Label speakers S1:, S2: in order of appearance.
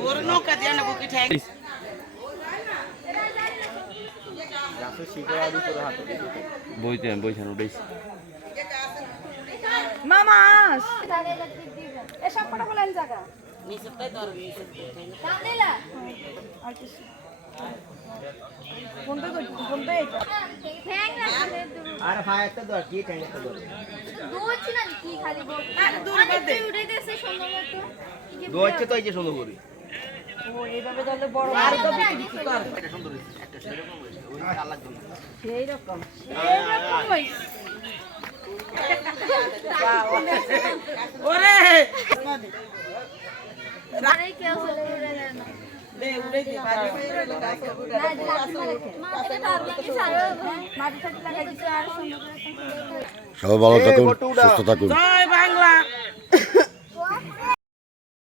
S1: ওর নৌকা দিয়ে ঠাই
S2: বইছেন উঠেছি
S3: মামাস! এসব কটা বলেন জায়গা
S4: আর ভাই একটা দর কি টাইম একটা দর।
S3: ছিল কি খালি বল?
S1: দূর বাদে।
S3: তুই উড়ে গেছে সুন্দর মতো
S4: দো হচ্ছে তো এই যে এটা সুন্দর
S3: করে
S5: সবাই ভালো থাকুন সুস্থ থাকুন।